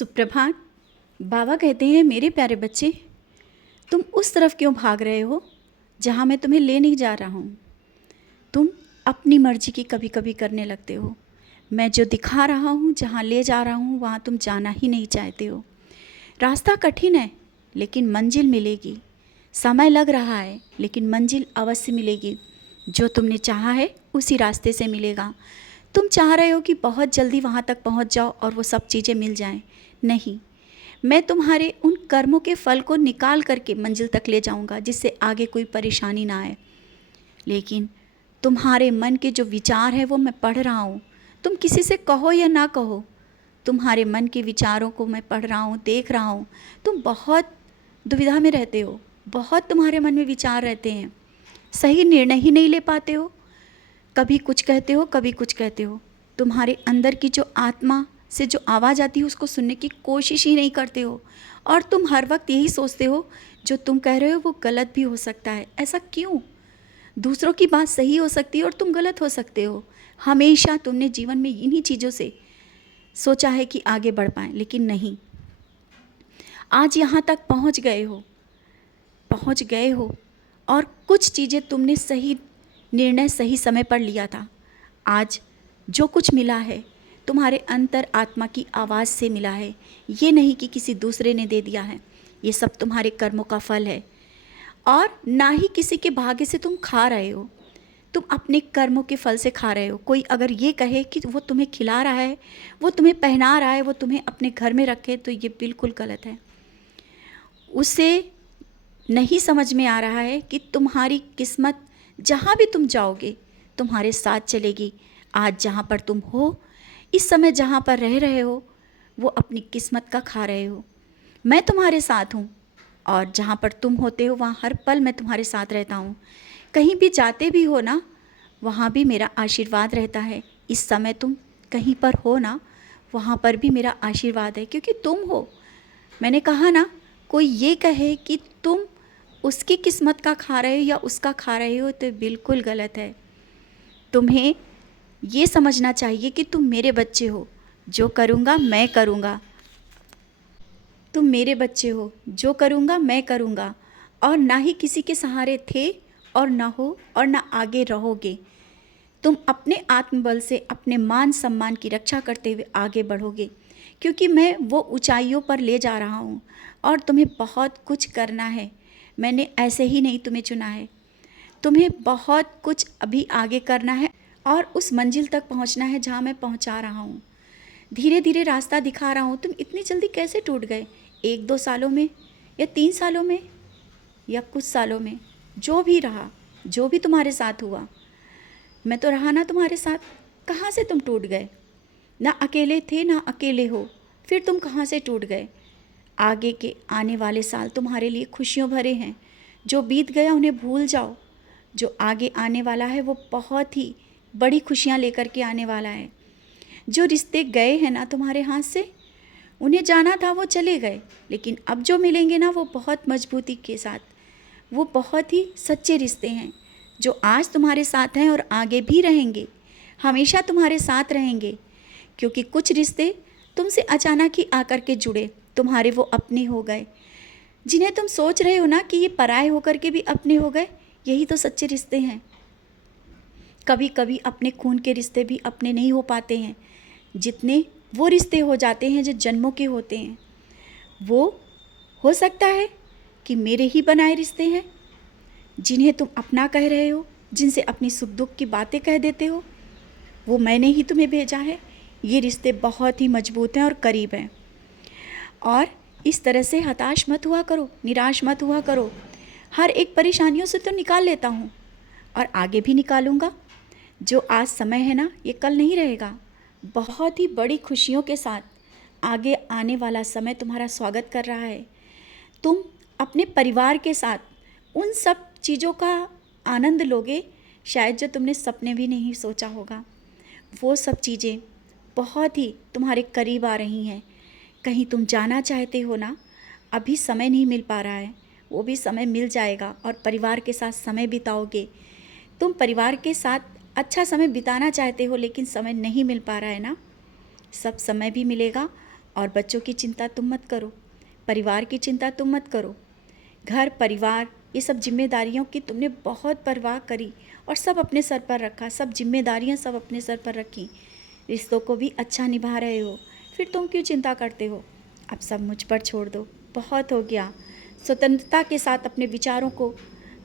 सुप्रभात। बाबा कहते हैं, मेरे प्यारे बच्चे, तुम उस तरफ क्यों भाग रहे हो जहाँ मैं तुम्हें ले नहीं जा रहा हूँ। तुम अपनी मर्जी की कभी कभी करने लगते हो। मैं जो दिखा रहा हूँ, जहाँ ले जा रहा हूँ, वहाँ तुम जाना ही नहीं चाहते हो। रास्ता कठिन है लेकिन मंजिल मिलेगी। समय लग रहा है लेकिन मंजिल अवश्य मिलेगी। जो तुमने चाहा है उसी रास्ते से मिलेगा। तुम चाह रहे हो कि बहुत जल्दी वहाँ तक पहुँच जाओ और वो सब चीज़ें मिल जाएं। नहीं, मैं तुम्हारे उन कर्मों के फल को निकाल करके मंजिल तक ले जाऊंगा, जिससे आगे कोई परेशानी ना आए। लेकिन तुम्हारे मन के जो विचार है वो मैं पढ़ रहा हूँ। तुम किसी से कहो या ना कहो, तुम्हारे मन के विचारों को मैं पढ़ रहा हूँ, देख रहा हूँ। तुम बहुत दुविधा में रहते हो, बहुत तुम्हारे मन में विचार रहते हैं। सही निर्णय ही नहीं ले पाते हो। कभी कुछ कहते हो, कभी कुछ कहते हो। तुम्हारे अंदर की जो आत्मा से जो आवाज़ आती है उसको सुनने की कोशिश ही नहीं करते हो। और तुम हर वक्त यही सोचते हो जो तुम कह रहे हो वो गलत भी हो सकता है। ऐसा क्यों? दूसरों की बात सही हो सकती है और तुम गलत हो सकते हो। हमेशा तुमने जीवन में इन्हीं चीज़ों से सोचा है कि आगे बढ़ पाएं, लेकिन नहीं। आज यहाँ तक पहुँच गए हो और कुछ चीज़ें तुमने सही निर्णय सही समय पर लिया था। आज जो कुछ मिला है तुम्हारे अंतर आत्मा की आवाज़ से मिला है। ये नहीं कि किसी दूसरे ने दे दिया है। ये सब तुम्हारे कर्मों का फल है और ना ही किसी के भाग्य से तुम खा रहे हो। तुम अपने कर्मों के फल से खा रहे हो। कोई अगर ये कहे कि वो तुम्हें खिला रहा है, वो तुम्हें पहना रहा है, वो तुम्हें अपने घर में रखे, तो ये बिल्कुल गलत है। उसे नहीं समझ में आ रहा है कि तुम्हारी किस्मत जहाँ भी तुम जाओगे तुम्हारे साथ चलेगी। आज जहाँ पर तुम हो, इस समय जहाँ पर रह रहे हो, वो अपनी किस्मत का खा रहे हो। मैं तुम्हारे साथ हूँ और जहाँ पर तुम होते हो वहाँ हर पल मैं तुम्हारे साथ रहता हूँ। कहीं भी जाते भी हो ना, वहाँ भी मेरा आशीर्वाद रहता है। इस समय तुम कहीं पर हो ना, वहाँ पर भी मेरा आशीर्वाद है, क्योंकि तुम हो। मैंने कहा ना, कोई ये कहे कि तुम उसकी किस्मत का खा रहे हो या उसका खा रहे हो, तो बिल्कुल गलत है। तुम्हें ये समझना चाहिए कि तुम मेरे बच्चे हो, जो करूँगा मैं करूँगा। तुम मेरे बच्चे हो, जो करूँगा मैं करूँगा। और ना ही किसी के सहारे थे और ना हो और ना आगे रहोगे। तुम अपने आत्मबल से अपने मान सम्मान की रक्षा करते हुए आगे बढ़ोगे, क्योंकि मैं वो ऊंचाइयों पर ले जा रहा हूँ और तुम्हें बहुत कुछ करना है। मैंने ऐसे ही नहीं तुम्हें चुना है। तुम्हें बहुत कुछ अभी आगे करना है और उस मंजिल तक पहुँचना है जहाँ मैं पहुँचा रहा हूँ। धीरे धीरे रास्ता दिखा रहा हूँ। तुम इतनी जल्दी कैसे टूट गए? 1-2 सालों में या 3 सालों में या कुछ सालों में, जो भी रहा, जो भी तुम्हारे साथ हुआ, मैं तो रहा ना तुम्हारे साथ। कहाँ से तुम टूट गए? ना अकेले थे ना अकेले हो, फिर तुम कहाँ से टूट गए? आगे के आने वाले साल तुम्हारे लिए खुशियों भरे हैं। जो बीत गया उन्हें भूल जाओ। जो आगे आने वाला है वो बहुत ही बड़ी खुशियाँ लेकर के आने वाला है। जो रिश्ते गए हैं ना तुम्हारे हाथ से, उन्हें जाना था वो चले गए, लेकिन अब जो मिलेंगे ना वो बहुत मजबूती के साथ, वो बहुत ही सच्चे रिश्ते हैं जो आज तुम्हारे साथ हैं और आगे भी रहेंगे, हमेशा तुम्हारे साथ रहेंगे। क्योंकि कुछ रिश्ते तुमसे अचानक ही आकर के जुड़े, तुम्हारे वो अपने हो गए। जिन्हें तुम सोच रहे हो ना कि ये पराए होकर के भी अपने हो गए, यही तो सच्चे रिश्ते हैं। कभी कभी अपने खून के रिश्ते भी अपने नहीं हो पाते हैं, जितने वो रिश्ते हो जाते हैं जो जन्मों के होते हैं। वो हो सकता है कि मेरे ही बनाए रिश्ते हैं, जिन्हें तुम अपना कह रहे हो, जिनसे अपनी सुख दुख की बातें कह देते हो, वो मैंने ही तुम्हें भेजा है। ये रिश्ते बहुत ही मजबूत हैं और करीब हैं। और इस तरह से हताश मत हुआ करो, निराश मत हुआ करो। हर एक परेशानियों से तो निकाल लेता हूँ और आगे भी निकालूंगा। जो आज समय है ना, ये कल नहीं रहेगा। बहुत ही बड़ी खुशियों के साथ आगे आने वाला समय तुम्हारा स्वागत कर रहा है। तुम अपने परिवार के साथ उन सब चीज़ों का आनंद लोगे, शायद जो तुमने सपने भी नहीं सोचा होगा। वो सब चीज़ें बहुत ही तुम्हारे करीब आ रही हैं। कहीं तुम जाना चाहते हो ना, अभी समय नहीं मिल पा रहा है, वो भी समय मिल जाएगा और परिवार के साथ समय बिताओगे। तुम परिवार के साथ अच्छा समय बिताना चाहते हो लेकिन समय नहीं मिल पा रहा है ना, सब समय भी मिलेगा और बच्चों की चिंता तुम मत करो, परिवार की चिंता तुम मत करो। घर परिवार ये सब जिम्मेदारियों की तुमने बहुत परवाह करी और सब अपने सर पर रखा, सब जिम्मेदारियां सब अपने सर पर रखी, रिश्तों को भी अच्छा निभा रहे हो, फिर तुम क्यों चिंता करते हो? अब सब मुझ पर छोड़ दो, बहुत हो गया। स्वतंत्रता के साथ अपने विचारों को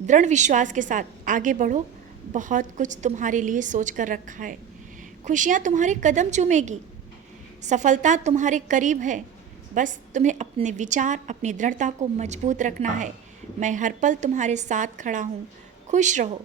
दृढ़ विश्वास के साथ आगे बढ़ो। बहुत कुछ तुम्हारे लिए सोच कर रखा है। खुशियाँ तुम्हारे कदम चूमेगी, सफलता तुम्हारे करीब है। बस तुम्हें अपने विचार, अपनी दृढ़ता को मजबूत रखना है। मैं हर पल तुम्हारे साथ खड़ा हूँ। खुश रहो।